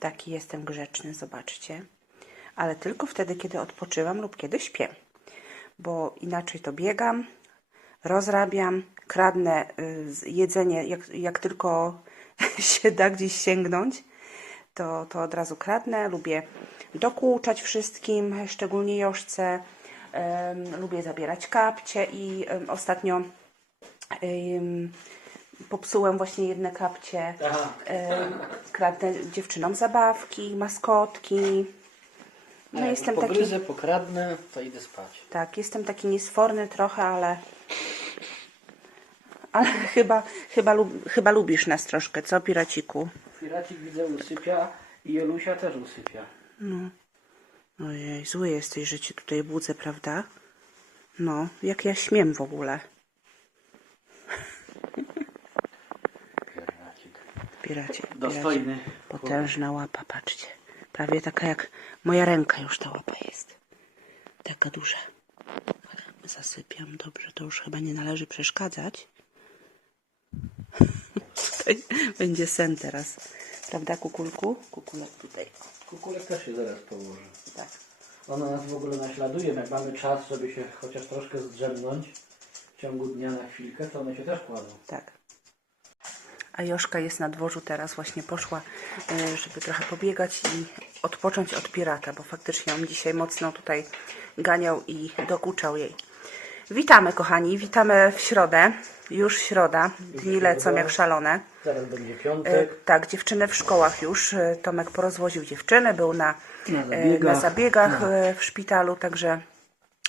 Taki jestem grzeczny, zobaczcie. Ale tylko wtedy, kiedy odpoczywam lub kiedy śpię. Bo inaczej to biegam, rozrabiam, kradnę y, jedzenie, jak, jak tylko się da gdzieś sięgnąć, to, to od razu kradnę. Lubię dokuczać wszystkim, szczególnie Joszce. Em, lubię zabierać kapcie i ostatnio popsułem właśnie jedne kapcie. Em, kradnę dziewczynom zabawki, maskotki. No Jak jestem taki, pogryzę, pokradnę, to idę spać. tak, jestem taki niesforny trochę, ale ale chyba, chyba, lub, chyba lubisz nas troszkę, co piraciku? Piracik widzę usypia i Jelusia też usypia. Ojej, zły jesteś, że cię tutaj budzę, prawda? No, jak ja śmiem w ogóle. Piracik. Piracie, Dostojny. piracie. Potężna łapa, patrzcie. Prawie taka jak moja ręka już ta łapa jest. Taka duża. Zasypiam, dobrze, to już chyba nie należy przeszkadzać. Tutaj będzie sen teraz. Prawda, kukulku? Kukulek tutaj. Kukulek też się zaraz położy. Tak. Ona nas w ogóle naśladuje, jak mamy czas, żeby się chociaż troszkę zdrzemnąć w ciągu dnia na chwilkę, to one się też kładą. Tak. A Joszka jest na dworzu teraz, właśnie poszła, e, żeby trochę pobiegać i odpocząć od pirata, bo faktycznie on dzisiaj mocno tutaj ganiał i dokuczał jej. Witamy kochani, witamy w środę. Już środa, dni lecą jak szalone. Zaraz będzie E, piątek. Tak, dziewczyny w szkołach już. E, Tomek porozwoził dziewczyny, był na, Na zabiegach. na zabiegach e, w szpitalu, także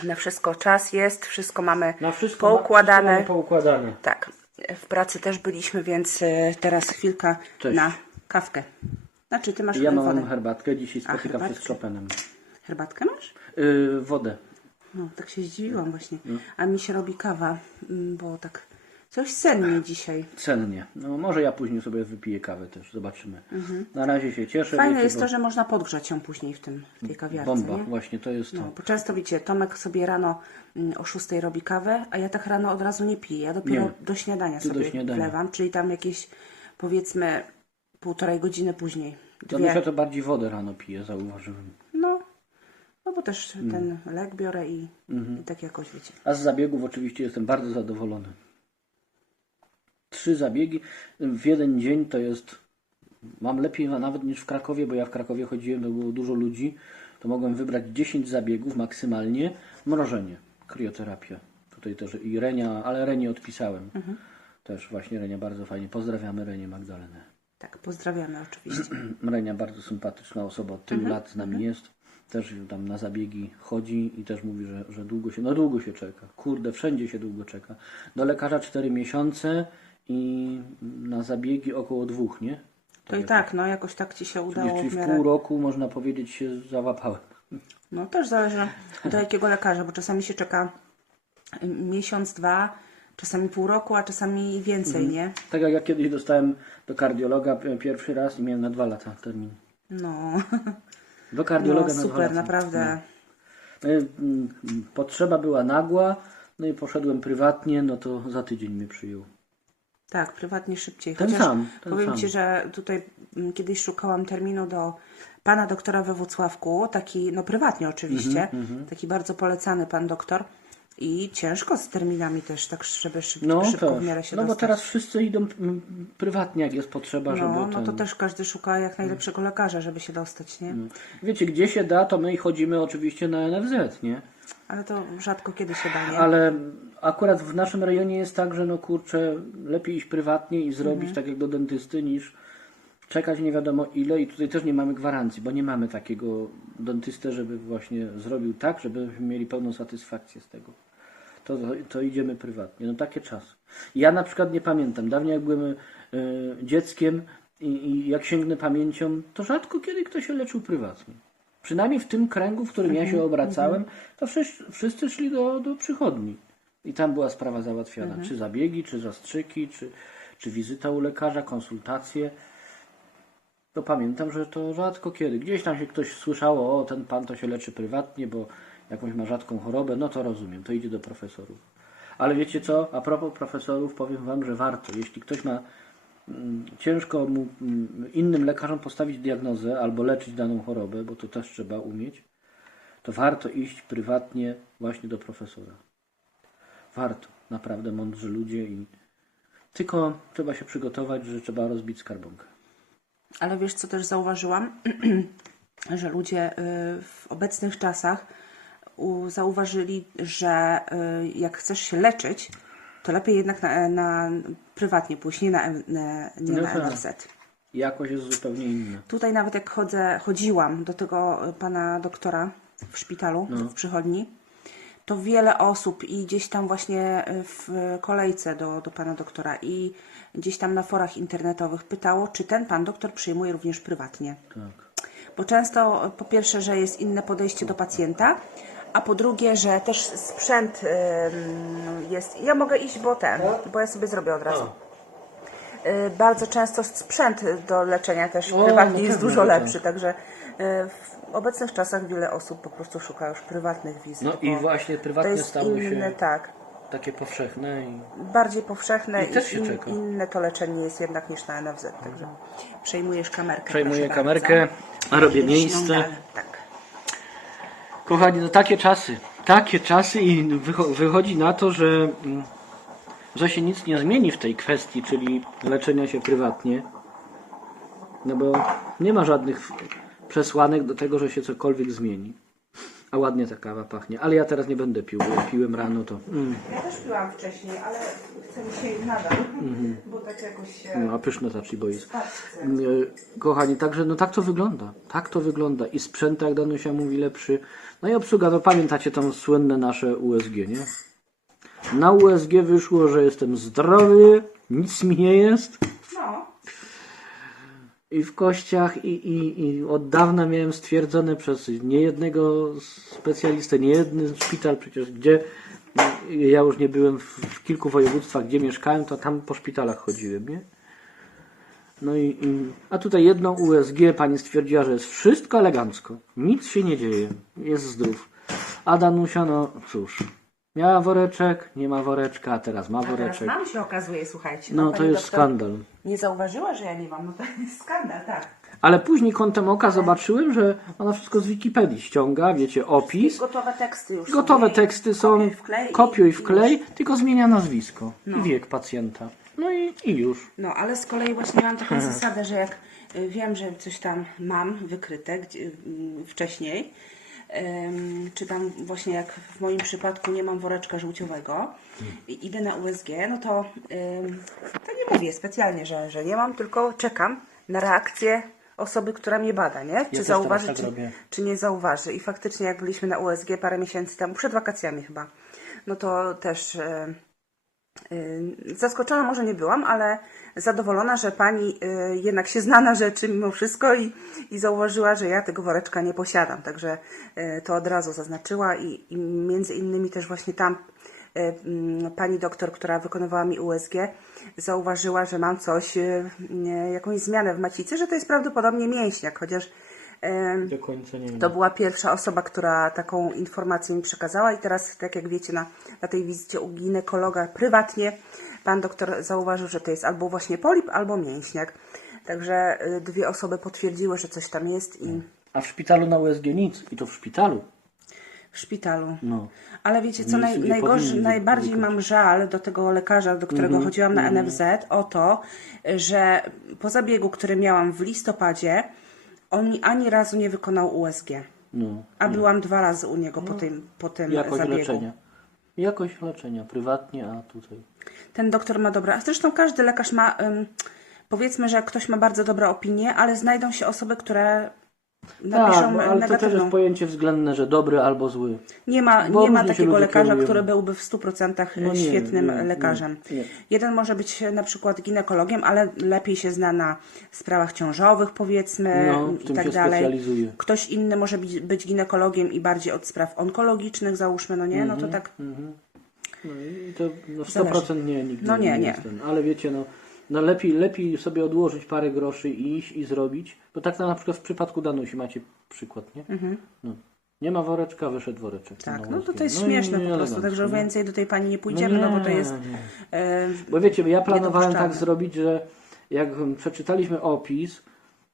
na wszystko czas jest, wszystko mamy Na wszystko poukładane. Wszystko mamy poukładane. Tak, w pracy też byliśmy, więc e, teraz chwilka Cześć. na kawkę. Znaczy, ty masz Ja wodę. mam herbatkę, dzisiaj spotykam się z. Chopinem. Herbatkę masz? Yy, wodę. No, tak się zdziwiłam właśnie. No. A mi się robi kawa, mm, bo tak coś sennie dzisiaj. Cennie. No może ja później sobie wypiję kawę też, zobaczymy. Na razie się cieszę. Mhm. Fajne wiecie, jest bo to, że można podgrzać ją później w, tym, w tej kawiarce, Bomba, nie? właśnie to jest to. No, bo często widzicie, Tomek sobie rano mm, o 6 robi kawę, a ja tak rano od razu nie piję. Ja dopiero Nie. do śniadania Ty do sobie śniadania. wlewam, czyli tam jakieś powiedzmy półtorej godziny później. To Dwie. myślę, to bardziej wodę rano piję, zauważyłem. No, no bo też Mm. ten lek biorę i, Mhm. i tak jakoś wiecie. A z zabiegów oczywiście jestem bardzo zadowolony. Trzy zabiegi w jeden dzień to jest. Mam lepiej nawet niż w Krakowie, bo ja w Krakowie chodziłem, to było dużo ludzi. To mogłem wybrać 10 zabiegów maksymalnie. Mrożenie, krioterapia. Tutaj też i Renia, ale Renię odpisałem. Mhm. Też właśnie Renia bardzo fajnie. Pozdrawiamy Renię Magdalenę. Tak, pozdrawiamy oczywiście. Renia bardzo sympatyczna osoba, od tylu Mhm, lat z nami jest. Też tam na zabiegi chodzi i też mówi, że, że długo się, no długo się czeka. Kurde, wszędzie się długo czeka. Do lekarza 4 miesiące i na zabiegi około dwóch, nie? To i tak, no jakoś tak ci się udało Czyli w w pół roku można powiedzieć się załapałem. No też zależy do jakiego lekarza, bo czasami się czeka y, miesiąc, dwa, czasami pół roku, a czasami więcej, Mhm. nie? Tak jak ja kiedyś dostałem do kardiologa pi- pierwszy raz i miałem na dwa lata termin. No, Do kardiologa no na dwa super, lata. naprawdę. No. Y, mm, Potrzeba była nagła, no i poszedłem prywatnie, no to za tydzień mnie przyjął. Tak, prywatnie szybciej. Ten Chociaż sam, ten powiem sam. Ci, że tutaj mm, kiedyś szukałam terminu do pana doktora we Włocławku, taki, no prywatnie oczywiście, Mhm, taki bardzo polecany pan doktor i ciężko z terminami też, tak żeby szyb, No szybko też. w miarę się No bo dostać. teraz wszyscy idą mm, prywatnie, jak jest potrzeba, żeby No, no ten... to też każdy szuka jak najlepszego lekarza, żeby się dostać, nie? Wiecie, gdzie się da, to my i chodzimy oczywiście na NFZ, nie? Ale to rzadko kiedy się da, nie? Ale akurat w naszym rejonie jest tak, że no kurczę, lepiej iść prywatnie i zrobić Mhm. tak jak do dentysty, niż czekać nie wiadomo ile i tutaj też nie mamy gwarancji, bo nie mamy takiego dentysty, żeby właśnie zrobił tak, żebyśmy mieli pełną satysfakcję z tego. To, to idziemy prywatnie. No takie czasy. Ja na przykład nie pamiętam. Dawniej jak byłem y, dzieckiem i, i jak sięgnę pamięcią, to rzadko kiedy ktoś się leczył prywatnie. Przynajmniej w tym kręgu, w którym ja się obracałem, to wszyscy, wszyscy szli do, do przychodni. I tam była sprawa załatwiana. Czy zabiegi, czy zastrzyki, czy, czy wizyta u lekarza, konsultacje. To pamiętam, że to rzadko kiedy. Gdzieś tam się ktoś słyszało, o ten pan to się leczy prywatnie, bo jakąś ma rzadką chorobę, no to rozumiem, to idzie do profesorów. Ale wiecie co, a propos profesorów, powiem wam, że warto. Jeśli ktoś ma mm, ciężko mu, mm, innym lekarzom postawić diagnozę albo leczyć daną chorobę, bo to też trzeba umieć, to warto iść prywatnie właśnie do profesora. Warto, naprawdę mądrzy ludzie i tylko trzeba się przygotować, że trzeba rozbić skarbonkę. Ale wiesz, co też zauważyłam? że ludzie y, w obecnych czasach zauważyli, że y, jak chcesz się leczyć, to lepiej jednak na, na prywatnie pójść, nie na, na, nie No na tak. NFZ. Jakość jest zupełnie inna. Tutaj nawet jak chodzę, chodziłam do tego y, pana doktora w szpitalu, No. w przychodni, to wiele osób i gdzieś tam właśnie y, w kolejce do, do pana doktora i gdzieś tam na forach internetowych pytało, czy ten pan doktor przyjmuje również prywatnie. Tak. Bo często po pierwsze, że jest inne podejście do pacjenta, a po drugie, że też sprzęt ym, jest. Ja mogę iść, bo ten, bo ja sobie zrobię od razu. Y, Bardzo często sprzęt do leczenia też O, prywatnie no jest pewnie, dużo tak. lepszy, także y, w obecnych czasach wiele osób po prostu szuka już prywatnych wizyt. No i bo właśnie to prywatnie jest stało inne, się tak, takie powszechne i bardziej powszechne I też się czeka. inne to leczenie jest jednak niż na NFZ, także przejmujesz kamerkę. Przejmuję proszę kamerkę, bardzo. a robię miejsce. Tak. Kochani, no takie czasy, takie czasy i wycho- wychodzi na to, że, mm, że się nic nie zmieni w tej kwestii, czyli leczenia się prywatnie. No bo nie ma żadnych przesłanek do tego, że się cokolwiek zmieni. A ładnie ta kawa pachnie. Ale ja teraz nie będę pił, bo jak piłem rano to... Mm, Ja też piłam wcześniej, ale chcę mi się nadal, bo tak jakoś się... no, a pyszne ta bo jest. spać chce. E, Kochani, także no tak to wygląda. Tak to wygląda. I sprzęt, jak Danusia mówi, lepszy. No i obsługa, no pamiętacie tam słynne nasze USG, nie? Na USG wyszło, że jestem zdrowy, nic mi nie jest. I w kościach, i, i, i od dawna miałem stwierdzone przez niejednego specjalistę, niejedny szpital przecież, gdzie ja już nie byłem w, w kilku województwach, gdzie mieszkałem, to tam po szpitalach chodziłem, nie? No i, i a tutaj jedną USG pani stwierdziła, że jest wszystko elegancko, nic się nie dzieje, jest zdrów. A Danusia, no cóż, miała woreczek, nie ma woreczka, a teraz ma a teraz woreczek. mam się okazuje, słuchajcie. No to pani jest doktor skandal. Nie zauważyła, że ja nie mam, no to jest skandal, tak. Ale później kątem oka zobaczyłem, że ona wszystko z Wikipedii ściąga, wiecie, opis. Gotowe teksty już Gotowe są. teksty są, Kopiuj wklej i- kopiuj wklej, tylko zmienia nazwisko No. i wiek pacjenta. No i, i już. No, ale z kolei właśnie mam taką zasadę, że jak y, wiem, że coś tam mam wykryte gdzie, y, wcześniej, czy tam właśnie jak w moim przypadku nie mam woreczka żółciowego i idę na USG, no to, to nie mówię specjalnie, że, że nie mam, tylko czekam na reakcję osoby, która mnie bada, nie? Czy też zauważy, tak czy, czy nie zauważy. I faktycznie jak byliśmy na USG parę miesięcy temu, przed wakacjami chyba, no to też... Zaskoczona może nie byłam, ale zadowolona, że pani y, jednak się zna na rzeczy mimo wszystko i, i zauważyła, że ja tego woreczka nie posiadam. Także y, to od razu zaznaczyła i, i między innymi też właśnie tam y, mm, pani doktor, która wykonywała mi USG, zauważyła, że mam coś, jakąś zmianę w macicy, że to jest prawdopodobnie mięśniak, chociaż Do końca nie wiem. to była pierwsza osoba, która taką informację mi przekazała i teraz, tak jak wiecie, na, na tej wizycie u ginekologa prywatnie pan doktor zauważył, że to jest albo właśnie polip, albo mięśniak. Także y, dwie osoby potwierdziły, że coś tam jest i A w szpitalu na USG nic. I to w szpitalu. w szpitalu. No. Ale wiecie co, naj, powinni najbardziej mam żal do tego lekarza, do którego Mhm, chodziłam na NFZ, o to, że po zabiegu, który miałam w listopadzie, on mi ani razu nie wykonał USG. no. A byłam dwa razy u niego po tym, po tym Jakość zabiegu. leczenia. Jakość leczenia. Prywatnie, a tutaj. Ten doktor ma dobre, a zresztą każdy lekarz ma, ym, powiedzmy, że ktoś ma bardzo dobre opinie, ale znajdą się osoby, które napiszą Tak, ale to też jest pojęcie względne, że dobry albo zły. Nie ma, bo nie ma takiego lekarza, kierują. który byłby w 100% No nie, świetnym nie, nie, lekarzem. nie. Jeden może być na przykład ginekologiem, ale lepiej się zna na sprawach ciążowych, powiedzmy, No, i tak dalej. Ktoś inny może być, być ginekologiem i bardziej od spraw onkologicznych, załóżmy, no nie? No Mhm, to tak No i to no 100% Zależy. nie, nigdy No nie, nie, nie. ten. Ale wiecie, no, no lepiej, lepiej sobie odłożyć parę groszy i iść i zrobić. Bo tak na przykład w przypadku Danusi macie przykład, nie? No. Nie ma woreczka, wyszedł woreczek. Mhm. Tak, na no to to jest i- śmieszne po prostu, także nie? więcej do tej pani nie pójdziemy, no, bo to jest... nie. e, Bo wiecie, ja planowałem tak zrobić, że jak przeczytaliśmy opis,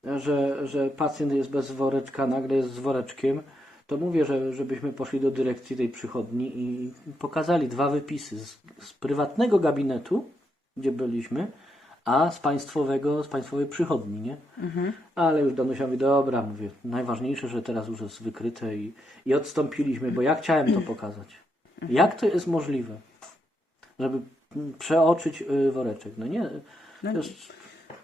że, że pacjent jest bez woreczka, nagle jest z woreczkiem, to mówię, że, żebyśmy poszli do dyrekcji tej przychodni i pokazali dwa wypisy z, z prywatnego gabinetu, gdzie byliśmy, a z państwowego, z państwowej przychodni, nie? Ale już Danusia mówi, dobra, mówię, najważniejsze, że teraz już jest wykryte i, i odstąpiliśmy, bo ja chciałem to pokazać. Jak to jest możliwe? Żeby przeoczyć y, woreczek. No nie, to, jest,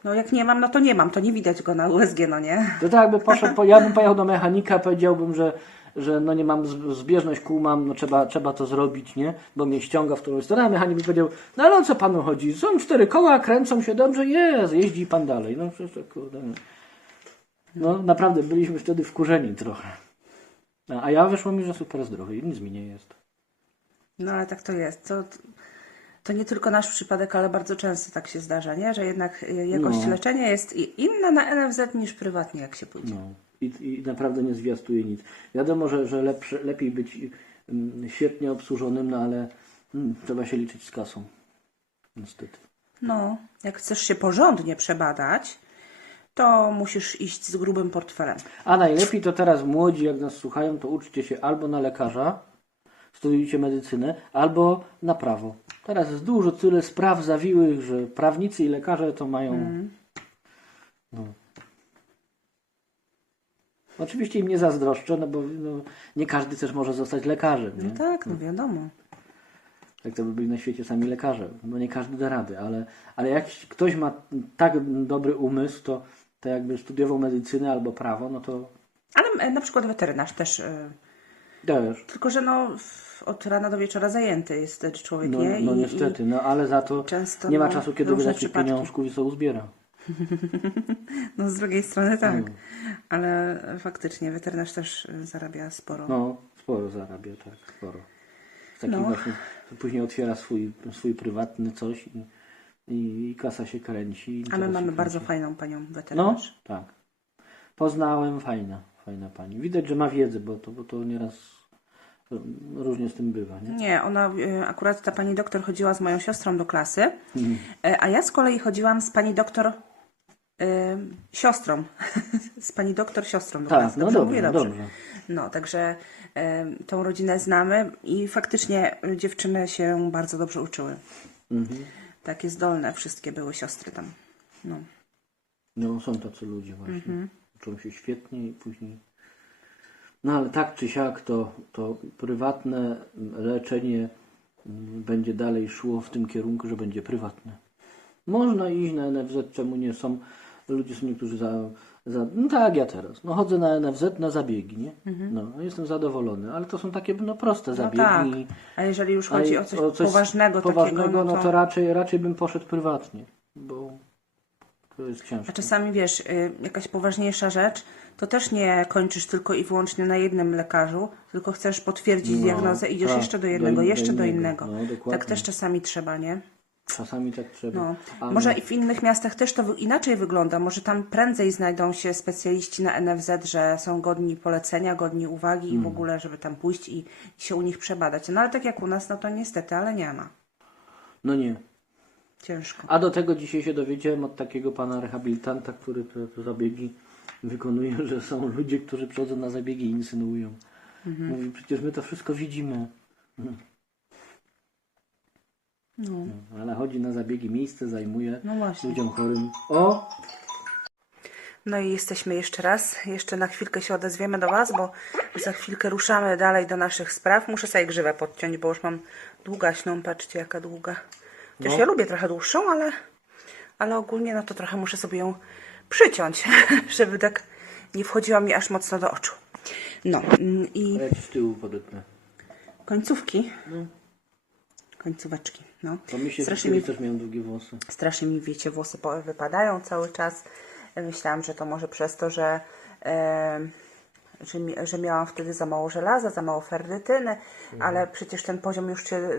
No jak nie mam, no to nie mam, to nie widać go na USG, no nie? to tak jakby poszedł, po, ja bym pojechał do mechanika, powiedziałbym, że, że no nie mam zbieżność kół, mam, no trzeba, trzeba to zrobić, nie? Bo mnie ściąga w którąś stronę, a mechanik powiedział, no ale o co panu chodzi? Są cztery koła, kręcą się dobrze, jest, jeździ pan dalej. No przecież to kurde. No. no naprawdę byliśmy wtedy wkurzeni trochę. A, ja wyszło mi, że super zdrowy i nic mi nie jest. No ale tak to jest. To, to nie tylko nasz przypadek, ale bardzo często tak się zdarza, nie? Że jednak y, jakość No. leczenia jest inna na NFZ niż prywatnie, jak się pójdzie. No. I, I naprawdę nie zwiastuje nic. Wiadomo, że, że lepsze, lepiej być mm, świetnie obsłużonym, no ale mm, trzeba się liczyć z kasą. Niestety. No, jak chcesz się porządnie przebadać, to musisz iść z grubym portfelem. A najlepiej to teraz młodzi, jak nas słuchają, to uczcie się albo na lekarza, studiujcie medycynę, albo na prawo. Teraz jest dużo tyle spraw zawiłych, że prawnicy i lekarze to mają. No. Oczywiście im nie zazdroszczę, no bo no, nie każdy też może zostać lekarzem. Nie? No tak, no wiadomo. Tak to by byli na świecie sami lekarze, bo nie każdy da rady, ale, ale jak ktoś ma tak dobry umysł, to, to jakby studiował medycynę albo prawo, no to Ale e, na przykład weterynarz też. y, też. Tylko, że no od rana do wieczora zajęty jest człowiek, No, nie? no niestety, no ale za to często, nie ma no, czasu, kiedy wydać tych pieniążków i co uzbiera. No z drugiej strony tak. Mm. Ale faktycznie weterynarz też zarabia sporo. No, sporo zarabia, tak, sporo. Takim No. właśnie, później otwiera swój, swój prywatny coś i, i, i kasa się kręci. i A my coraz się mamy kręci. bardzo fajną panią No, weterynarz. tak. Poznałem, fajna, fajna pani. Widać, że ma wiedzę, bo to, bo to nieraz e, różnie z tym bywa, nie? Nie, ona y, akurat ta pani doktor chodziła z moją siostrą do klasy, Mhm. y, a ja z kolei chodziłam z pani doktor siostrą. z pani doktor siostrą Tak, klasy. no Dobrze dobrze, mówię? dobrze. No, także tą rodzinę znamy i faktycznie dziewczyny się bardzo dobrze uczyły. Mhm. Takie zdolne wszystkie były siostry tam. No. No, są tacy ludzie właśnie. Mhm. Uczą się świetnie i później... No, ale tak czy siak, to, to prywatne leczenie mm, będzie dalej szło w tym kierunku, że będzie prywatne. Można iść na NFZ, czemu nie? Są ludzie, są niektórzy za, za... No tak jak ja teraz. No chodzę na NFZ na zabiegi, nie? No, jestem zadowolony, ale to są takie no, proste Mhm. no tak. zabiegi. A jeżeli już chodzi i- o coś, poważnego, poważnego takiego, no to raczej, raczej bym poszedł prywatnie, bo to jest ciężko. A czasami wiesz, y, jakaś poważniejsza rzecz, to też nie kończysz tylko i wyłącznie na jednym lekarzu, tylko chcesz potwierdzić No, diagnozę, idziesz tak, jeszcze do do jednego, in- do jeszcze do innego. innego. No, tak też czasami trzeba, nie? Czasami tak trzeba. No. Ale- Może i w innych miastach też to inaczej wygląda. Może tam prędzej znajdą się specjaliści na NFZ, że są godni polecenia, godni uwagi i w Hmm. ogóle, żeby tam pójść i, i się u nich przebadać. No ale tak jak u nas, no to niestety, ale nie ma. No nie. Ciężko. A do tego dzisiaj się dowiedziałem od takiego pana rehabilitanta, który te, te zabiegi wykonuje, że są ludzie, którzy przychodzą na zabiegi i insynuują. Mhm. Mówi, przecież my to wszystko widzimy. No, ale chodzi na zabiegi, miejsce zajmuje no ludziom chorym. O! No i jesteśmy jeszcze raz. Jeszcze na chwilkę się odezwiemy do Was, bo za chwilkę ruszamy dalej do naszych spraw. Muszę sobie grzywę podciąć, bo już mam długaśną. Patrzcie, jaka długa. Chociaż No. ja lubię trochę dłuższą, ale, ale ogólnie no to trochę muszę sobie ją przyciąć, żeby tak nie wchodziła mi aż mocno do oczu. No mm, i Ja z tyłu podetnę. końcówki. Końcóweczki, no. To mi się Strasznie mi też miałem długie włosy. strasznie mi, wiecie, włosy wypadają cały czas. Myślałam, że to może przez to, że, e, że, że miałam wtedy za mało żelaza, za mało ferrytyny, ale przecież ten poziom już się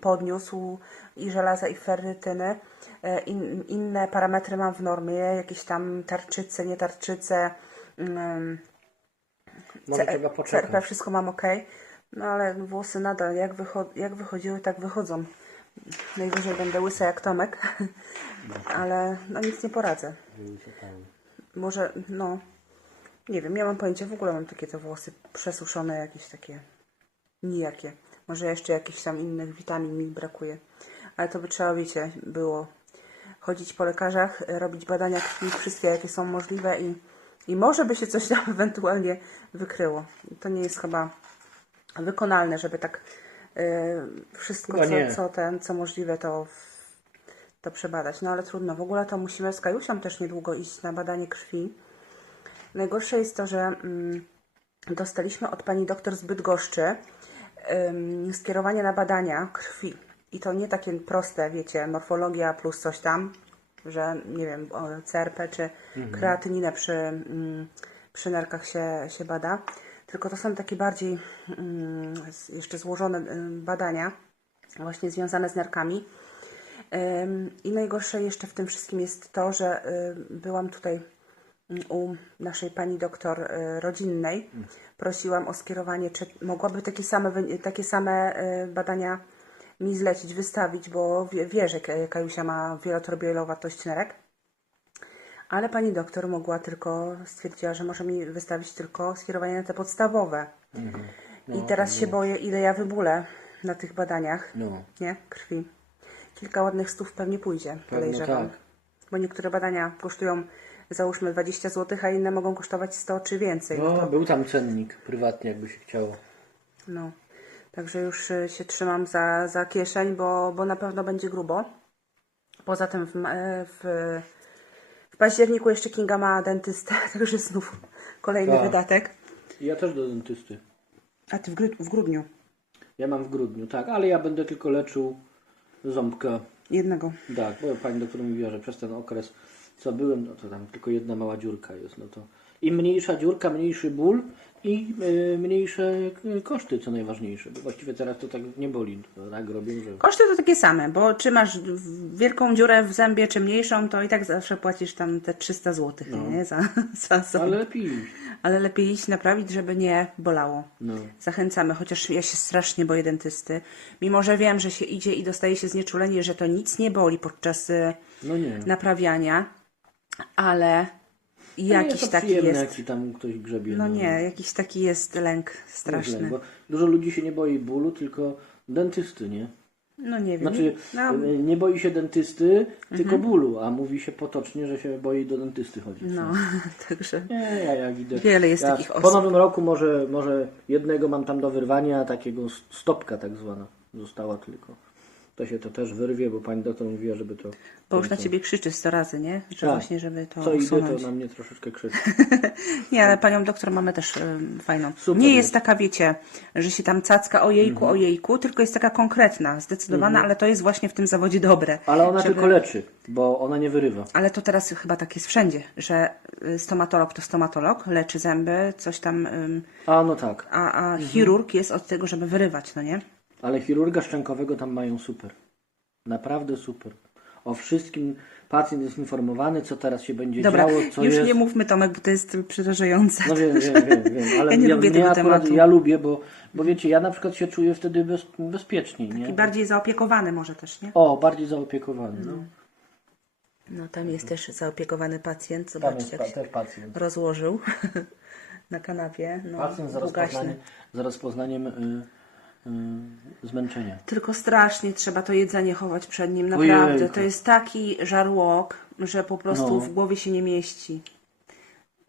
podniósł i żelaza, i ferrytyny. E, in, inne parametry mam w normie, jakieś tam tarczyce, nie tarczyce. mm, Może C- trzeba CRP, poczekać. wszystko mam ok. No ale włosy nadal jak, wycho- jak wychodziły, tak wychodzą. Najwyżej będę łysa jak Tomek, ale no nic nie poradzę. Może, no, nie wiem, ja mam pojęcie, w ogóle mam takie te włosy przesuszone, jakieś takie nijakie. Może jeszcze jakichś tam innych witamin mi brakuje. Ale to by trzeba, wiecie, było chodzić po lekarzach, robić badania krwi, wszystkie jakie są możliwe i, i może by się coś tam ewentualnie wykryło. To nie jest chyba wykonalne, żeby tak wszystko, Chyba nie. co, co, ten, co możliwe, to, to przebadać. No ale trudno. W ogóle to musimy z Kajusią też niedługo iść na badanie krwi. Najgorsze jest to, że mm, dostaliśmy od pani doktor z Bydgoszczy ym, skierowanie na badania krwi. I to nie takie proste, wiecie, morfologia plus coś tam, że nie wiem, CRP czy kreatyninę przy, mm, przy nerkach się, się bada. Tylko to są takie bardziej mm, jeszcze złożone ym, badania, właśnie związane z nerkami. I najgorsze jeszcze w tym wszystkim jest to, że ym, byłam tutaj mm, u naszej pani doktor y, rodzinnej. Prosiłam o skierowanie, czy mogłaby takie same, takie same y, badania mi zlecić, wystawić, bo wie, wie że Ka- Kajusia ma wielotorbielowatość nerek. Ale pani doktor mogła tylko, stwierdziła, że może mi wystawić tylko skierowanie na te podstawowe. I teraz się boję, ile ja wybulę na tych badaniach, No, nie? Krwi. Kilka ładnych stów pewnie pójdzie, podejrzewam. tak. Bo niektóre badania kosztują załóżmy 20 zł, a inne mogą kosztować 100 czy więcej. No, No, to, był tam cennik prywatnie, jakby się chciało. no. Także już y, się trzymam za, za kieszeń, bo, bo na pewno będzie grubo. Poza tym w, w, w październiku jeszcze Kinga ma dentystę, także znów kolejny Tak. wydatek. Ja też do dentysty. A ty w, gru- w grudniu Ja mam w grudniu, tak, ale ja będę tylko leczył ząbka. jednego. Tak, bo pani doktor mówiła, że przez ten okres, co byłem, no to tam tylko jedna mała dziurka jest, no to im mniejsza dziurka, mniejszy ból i y, mniejsze y, koszty, co najważniejsze, bo właściwie teraz to tak nie boli, to tak robią, że... Koszty to takie same, bo czy masz wielką dziurę w zębie, czy mniejszą, to i tak zawsze płacisz tam te 300 zł, nie? Za, za ząb. No. Ale lepiej iść. Ale lepiej iść naprawić, żeby nie bolało. No. Zachęcamy, chociaż ja się strasznie boję dentysty. Mimo, że wiem, że się idzie i dostaje się znieczulenie, że to nic nie boli podczas y, No nie. naprawiania, ale jakiś jest taki jest. jak ci tam ktoś grzebie. No nie, jakiś taki jest lęk straszny. Bo dużo ludzi się nie boi bólu, tylko dentysty, nie? No nie wiem. Znaczy, no, y, nie boi się dentysty, tylko bólu, a mówi się potocznie, że się boi do dentysty chodzić. no, także Nie, ja jak idę. Wiele jest ja takich Po osób. nowym roku może, może jednego mam tam do wyrwania, a takiego stopka tak zwana została tylko. To się to też wyrwie, bo pani doktor mówiła, żeby to. bo już na ciebie krzyczy 100 razy, nie? Że Tak. właśnie, żeby to Co usunąć. to na mnie troszeczkę krzyczy. Nie, ale panią doktor mamy też fajną. Super nie jest taka, wiecie, że się tam cacka ojejku, ojejku, tylko jest taka konkretna, zdecydowana, ale to jest właśnie w tym zawodzie dobre. Ale ona żeby- tylko leczy, bo ona nie wyrywa. Ale to teraz chyba tak jest wszędzie, że y, stomatolog to stomatolog, leczy zęby, coś tam, ym, A no tak. a, a chirurg jest od tego, żeby wyrywać, no nie? Ale chirurga szczękowego tam mają super. Naprawdę super. O wszystkim pacjent jest informowany, co teraz się będzie Dobra, działo, co już jest. nie mówmy Tomek, bo to jest przerażające. No wiem, wiem, wiem, wiem. ale Ja nie lubię mnie tego akurat, tematu. Ja lubię, bo, bo wiecie, ja na przykład się czuję wtedy bez, bezpieczniej, I nie? bardziej zaopiekowany może też, nie? O, bardziej zaopiekowany, no. No tam jest też zaopiekowany pacjent, zobaczcie jak się pacjent. rozłożył na kanapie. No, Pacjent za długaśny. rozpoznaniem, za rozpoznaniem y, zmęczenia. Tylko strasznie trzeba to jedzenie chować przed nim, naprawdę. Ojejku. To jest taki żarłok, że po prostu No. w głowie się nie mieści.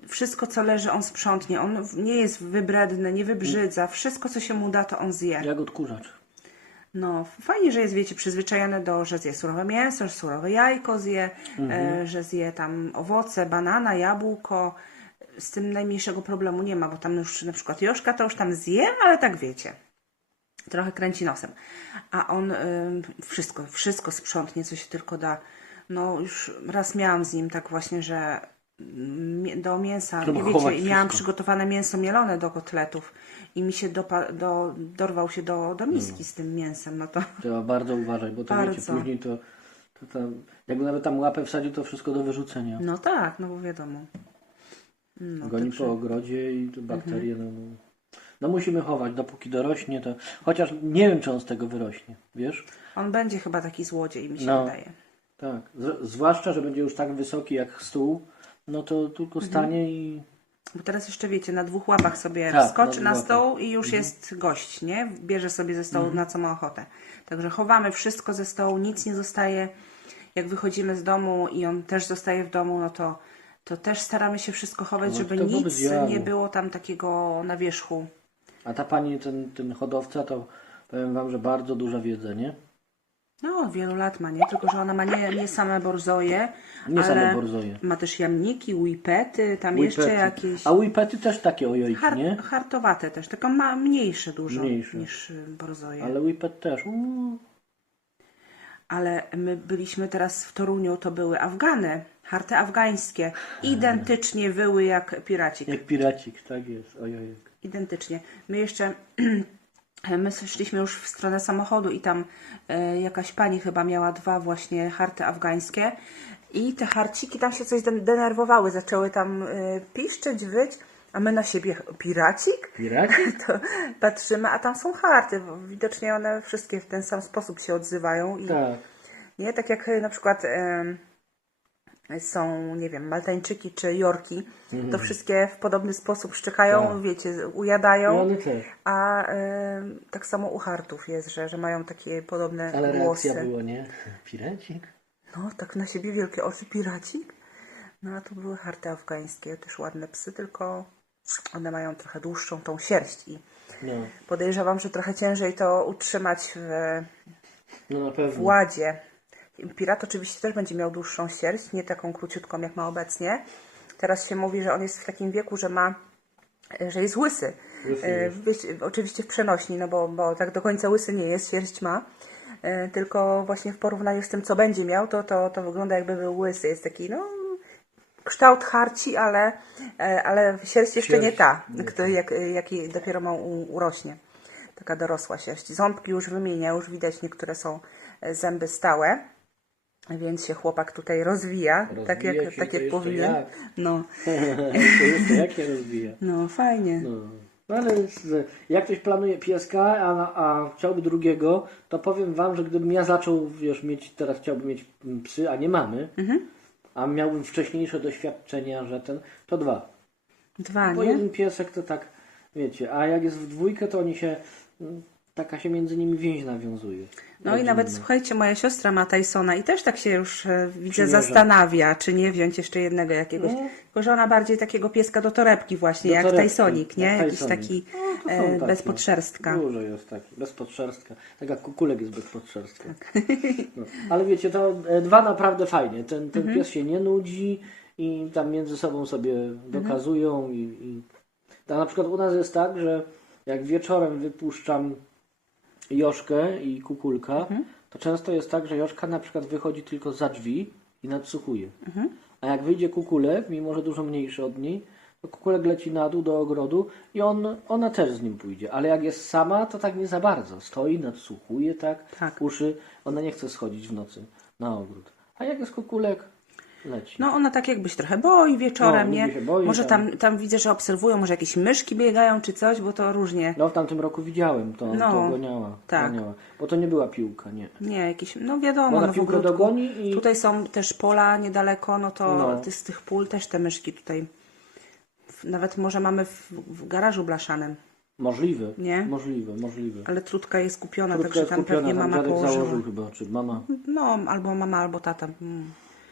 Wszystko, co leży, on sprzątnie. On nie jest wybredny, nie wybrzydza. Wszystko, co się mu da, to on zje. Jak odkurzacz. No, fajnie, że jest, wiecie, przyzwyczajony do, że zje surowe mięso, że surowe jajko zje, e, że zje tam owoce, banana, jabłko. Z tym najmniejszego problemu nie ma, bo tam już na przykład Joszka to już tam zje, ale tak wiecie. Trochę kręci nosem. A on ym, wszystko, wszystko sprzątnie, co się tylko da. No już raz miałam z nim tak właśnie, że do mięsa, Trzeba wiecie, miałam wszystko. przygotowane mięso mielone do kotletów i mi się dopa- do, dorwał się do, do miski z tym mięsem, no to Trzeba bardzo uważać, bo to wiecie, Bardzo. później to, to tam, jakby nawet tam łapę wsadził, to wszystko do wyrzucenia. no tak, no bo wiadomo. No, Goni po ogrodzie i bakterie, no, no. No musimy chować, dopóki dorośnie, to chociaż nie wiem, czy on z tego wyrośnie, wiesz? On będzie chyba taki złodziej, mi się No. wydaje. Tak. Zwłaszcza, że będzie już tak wysoki jak stół, no to Mhm. tylko stanie i Bo teraz jeszcze wiecie, na dwóch łapach sobie Tak, wskoczy na na stoł i już jest gość, nie? Bierze sobie ze stołu na co ma ochotę. Także chowamy wszystko ze stołu, nic nie zostaje. Jak wychodzimy z domu i on też zostaje w domu, no to, to też staramy się wszystko chować, No, żeby nic nie było tam takiego na wierzchu. A ta pani, ten, ten hodowca, to powiem wam, że bardzo duża wiedza, nie? No, od wielu lat ma, nie? Tylko, że ona ma nie, nie same borzoje, Nie ale same borzoje. ma też jamniki, whipety, tam jeszcze Whippety. jakieś... A whipety też takie ojojki, Har- nie? hartowate też, tylko ma mniejsze dużo Mniejsze. niż y, borzoje. Ale whippet też. Uuu. Ale my byliśmy teraz w Toruniu, to były Afgany, harty afgańskie. Identycznie wyły jak piracik. Jak piracik, tak jest. Ojojek. Identycznie. My jeszcze, my szliśmy już w stronę samochodu i tam e, jakaś pani chyba miała dwa właśnie harty afgańskie i te harciki tam się coś den- denerwowały, zaczęły tam e, piszczeć, wyć, a my na siebie piracik? Piracik? To patrzymy, a tam są harty. Widocznie one wszystkie w ten sam sposób się odzywają i Tak. nie, tak jak e, na przykład em, są, nie wiem, Maltańczyki czy Jorki, to wszystkie w podobny sposób szczekają, Mhm. Tak. wiecie, ujadają, one też. a em, tak samo u hartów jest, że, że mają takie podobne Ale głosy. reakcja była, nie? Piracik? No, tak na siebie wielkie oczy, piracik. No, a tu były harty afgańskie, też ładne psy, tylko one mają trochę dłuższą tą sierść i No. podejrzewam, że trochę ciężej to utrzymać w, No w ładzie. Pirat oczywiście też będzie miał dłuższą sierść, nie taką króciutką jak ma obecnie. Teraz się mówi, że on jest w takim wieku, że ma, że jest łysy. Łysy E, jest. wiecie, oczywiście w przenośni, no bo, bo tak do końca łysy nie jest, sierść ma. E, Tylko właśnie w porównaniu z tym, co będzie miał, to, to, to wygląda jakby był łysy. Jest taki, no, kształt harci, ale, e, ale sierść jeszcze nie Sierść ta, nie kto, jak, jaki dopiero ma urośnie. Taka dorosła sierść. Ząbki już wymienia, już widać niektóre są e, zęby stałe. Więc się chłopak tutaj rozwija, tak Rozwija jak, się, tak jak powinien. jak. No, to jeszcze jak się rozwija. no fajnie. No. No ale jak ktoś planuje pieska, a, a chciałby drugiego, to powiem wam, że gdybym ja zaczął, wiesz, mieć, teraz chciałbym mieć psy, a nie mamy, Mhm. a miałbym wcześniejsze doświadczenia, że ten, to dwa. Dwa, Bo nie? jeden piesek to tak, wiecie, a jak jest w dwójkę, to oni się, taka się między nimi więź nawiązuje. No i nawet Rodzinna. słuchajcie, moja siostra ma Tysona i też tak się już e, widzę Przymierza. zastanawia, czy nie wziąć jeszcze jednego jakiegoś. No. Tylko, że ona bardziej takiego pieska do torebki właśnie, Do jak torebki, Tysonik, nie? jak Jakiś Tysonik. taki No, to są e, takie. bez podszerstka. Dużo jest taki, bez podszerstka. Tak jak kukulek jest bez podszerstka. Tak. No. Ale wiecie, to e, dwa naprawdę fajnie. Ten, Mhm. ten pies się nie nudzi i tam między sobą sobie dokazują. I, i... A na przykład u nas jest tak, że jak wieczorem wypuszczam Joszkę i kukulka, Mhm. to często jest tak, że Joszka na przykład wychodzi tylko za drzwi i nadsłuchuje. Mhm. A jak wyjdzie kukulek, mimo że dużo mniejszy od niej, to kukulek leci na dół do ogrodu i on, ona też z nim pójdzie. Ale jak jest sama, to tak nie za bardzo. Stoi, nadsłuchuje tak, Tak. uszy. Ona nie chce schodzić w nocy na ogród. A jak jest kukulek, leci. No ona tak jakbyś trochę boi wieczorem, No, nie? się boi, może tam. tam, tam widzę, że obserwują, może jakieś myszki biegają czy coś, bo to różnie. No w tamtym roku widziałem, to, No, to goniała, tak. goniała. Bo to nie była piłka, nie. Nie, jakieś, no wiadomo, Ona no piłkę dogoni i... Tutaj są też pola niedaleko, no to No. z tych pól też te myszki tutaj. Nawet może mamy w, w garażu blaszanym, Możliwe, Nie? możliwe, możliwe. ale trutka jest kupiona, Krótka także tam skupiona, pewnie tam mama położyła. założył chyba, czy mama. No, albo mama, albo tata. Mm.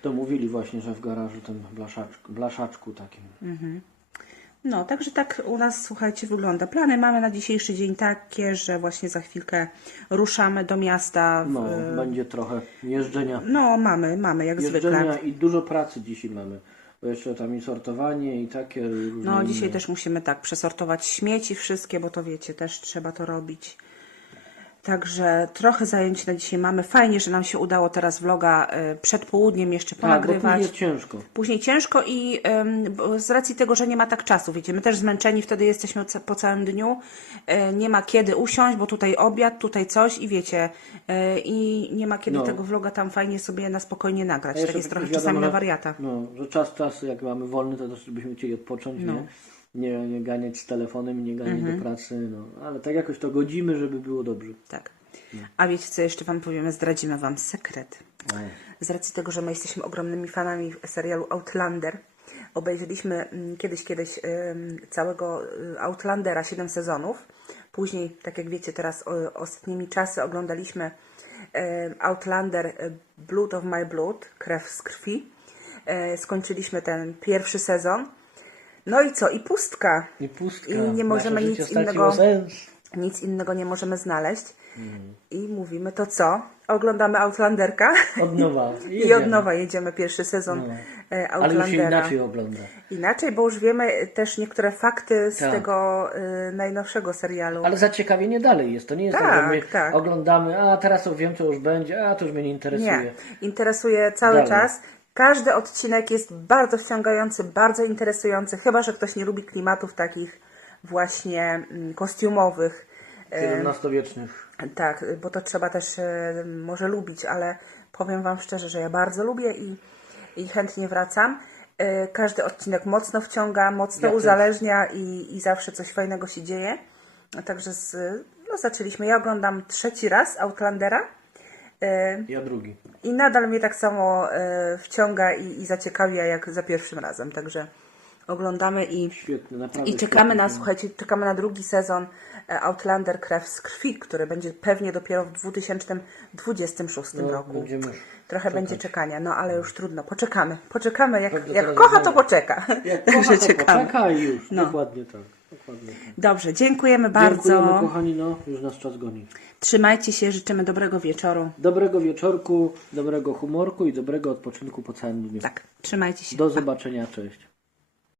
To mówili właśnie, że w garażu tym blaszaczku, blaszaczku takim. No, także tak u nas, słuchajcie, wygląda. Plany mamy na dzisiejszy dzień takie, że właśnie za chwilkę ruszamy do miasta. W, No, będzie trochę jeżdżenia. no mamy, mamy, jak Jeżdżenia zwykle. i dużo pracy dzisiaj mamy. Bo jeszcze tam i sortowanie i takie różne No, inne. dzisiaj też musimy tak przesortować śmieci wszystkie, bo to wiecie, też trzeba to robić. Także trochę zajęć na dzisiaj mamy. Fajnie, że nam się udało teraz vloga y, przed południem jeszcze Tak, ponagrywać. później jest ciężko. Później ciężko i z racji tego, że nie ma tak czasu, wiecie, my też zmęczeni wtedy jesteśmy po całym dniu, y, nie ma kiedy usiąść, bo tutaj obiad, tutaj coś i wiecie, y, i nie ma kiedy No. tego vloga tam fajnie sobie na spokojnie nagrać. A Tak jest trochę wiadomo, czasami na wariata. No, że czas, czas, jak mamy wolny, to też byśmy chcieli odpocząć, No. nie? Nie, nie ganiać z telefonem, nie ganiać Mhm. do pracy, no. Ale tak jakoś to godzimy, żeby było dobrze. Tak. A wiecie co jeszcze Wam powiemy? Zdradzimy Wam sekret. Z racji tego, że my jesteśmy ogromnymi fanami serialu Outlander, obejrzeliśmy mm, kiedyś, kiedyś całego y, Outlandera, 7 sezonów. Później, tak jak wiecie, teraz ostatnimi czasy oglądaliśmy Outlander y, Blood of My Blood, krew z krwi. E, skończyliśmy ten pierwszy sezon. No i co? I pustka. I pustka. I nie możemy Nasze nic innego- Sens. Nic innego nie możemy znaleźć. Mhm. I mówimy, to co? Oglądamy Outlanderka. Od nowa. I od jedziemy. nowa jedziemy pierwszy sezon No. e, Ale już się Outlandera. inaczej ogląda. Inaczej, bo już wiemy też niektóre fakty z Tak. tego y, najnowszego serialu. Ale zaciekawienie dalej jest. To nie jest tak, Tak, że my tak. oglądamy, a teraz to wiem, co już będzie, a to już mnie nie interesuje. Nie, interesuje cały Dalej. czas. Każdy odcinek jest bardzo wciągający, bardzo interesujący, chyba że ktoś nie lubi klimatów takich właśnie mm, kostiumowych. XVII-wiecznych. Tak, bo to trzeba też może lubić, ale powiem Wam szczerze, że ja bardzo lubię i, i chętnie wracam. E, Każdy odcinek mocno wciąga, mocno Ja uzależnia i, i zawsze coś fajnego się dzieje. Także z, no, zaczęliśmy. Ja oglądam trzeci raz Outlandera Ja drugi. i nadal mnie tak samo e, wciąga i, i zaciekawia jak za pierwszym razem. Także oglądamy i i czekamy na, słuchajcie, czekamy na drugi sezon e, Outlander Krew z Krwi, który będzie pewnie dopiero w 2026 No, roku. Trochę czekać. będzie czekania, no ale już trudno. Poczekamy, poczekamy. Jak, jak kocha, to poczeka. Jak kocha, to czekamy. poczeka już. No. Dokładnie tak. Dokładnie. Dobrze, dziękujemy bardzo. Dziękujemy kochani, no już nas czas goni. Trzymajcie się, życzymy dobrego wieczoru. Dobrego wieczorku, dobrego humorku i dobrego odpoczynku po całym dniu. Tak, trzymajcie się. Do zobaczenia, cześć.